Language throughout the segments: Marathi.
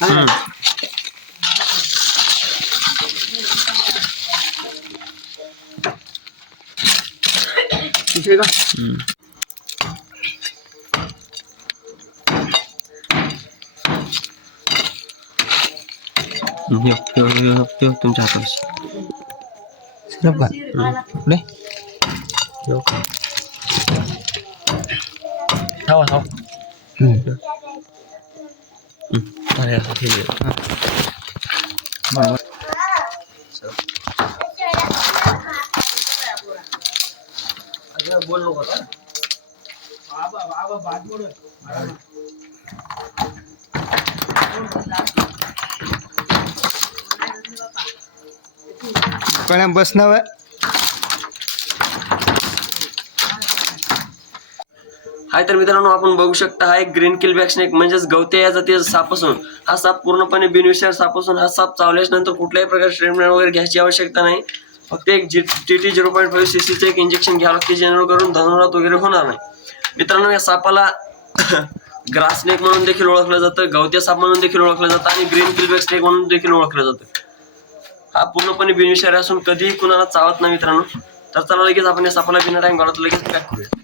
हम्म. पिशवी का हम्म. यो, यो, यो, यो, तुमच्या हातावर सिरप का पुढे थांबा थांबा हम्म. अरे ठीक आहे बरोबर बोल नको कळ्या बसणं हाय तर मित्रांनो आपण बघू शकता हा एक ग्रीन किल बॅक स्नेक म्हणजेच गवते या जातीचा साप असून हा साप पूर्णपणे बिनविषार साप असून हा साप चावल्याच नंतर कुठल्याही प्रकारचे ट्रीटमेंट वगैरे घ्यायची आवश्यकता नाही. फक्त एक G T T zero point five सीसीचं एक इंजेक्शन घ्यावं लागते जेणेकरून धनुरात वगैरे होणार नाही. मित्रांनो या सापाला ग्रास स्नेक म्हणून देखील ओळखलं जातं गवते साप म्हणून देखील ओळखलं जातं आणि ग्रीन किलबॅक स्नेक म्हणून देखील ओळखलं जातं. हा पूर्णपणे बिनविषारी असून कधीही कुणाला चावत नाही मित्रांनो. तर चला लगेच आपण या सापाला बिना टाइम घालत लगेच पॅक करूया.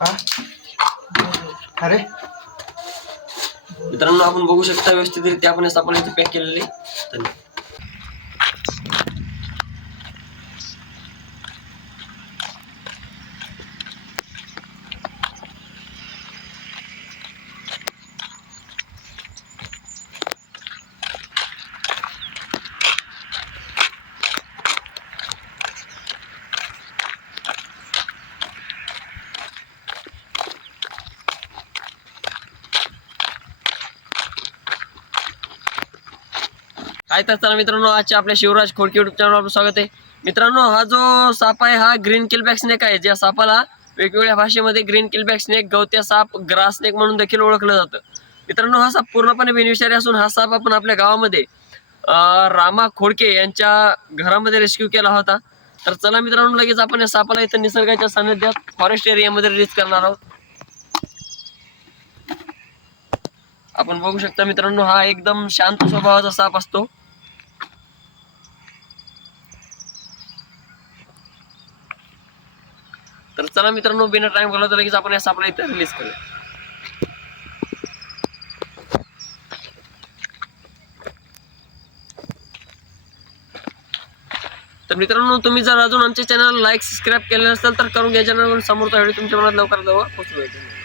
अरे? मित्रांनो आपण बघू शकता व्यवस्थितरित्या आपण या इथे पॅक केलेले. धन्यवाद काय तर चला मित्रांनो आजच्या आपल्या शिवराज खोडके युट्यूब चॅनल आपलं स्वागत आहे. मित्रांनो हा जो साप आहे हा ग्रीन किलबॅक स्नेक आहे. ज्या सापाला वेगवेगळ्या भाषेमध्ये ग्रीन किलबॅक स्नेक गवत्या साप ग्रास स्नेक म्हणून देखील ओळखलं जातं. मित्रांनो हा साप पूर्णपणे बिनविषारी असून हा साप आपण आपल्या गावामध्ये रामा खोडके यांच्या घरामध्ये रेस्क्यू केला होता. तर चला मित्रांनो लगेच आपण या सापाला इथं निसर्गाच्या सानिध्यात फॉरेस्ट एरियामध्ये रिलीज करणार आहोत. आपण बघू शकता मित्रांनो हा एकदम शांत स्वभावाचा साप असतो. तर चला मित्रांनो बिना टाइम घालवता लगेच आपण या सापडा इथे रिलीज करूया. तर मित्रांनो तुम्ही जर अजून आमच्या चॅनल लाईक सबस्क्राईब केले नसेल तर करून घ्या. चॅनलवर समोरचा व्हिडिओ तुमच्या मनात लवकरात लवकर पोहोचू.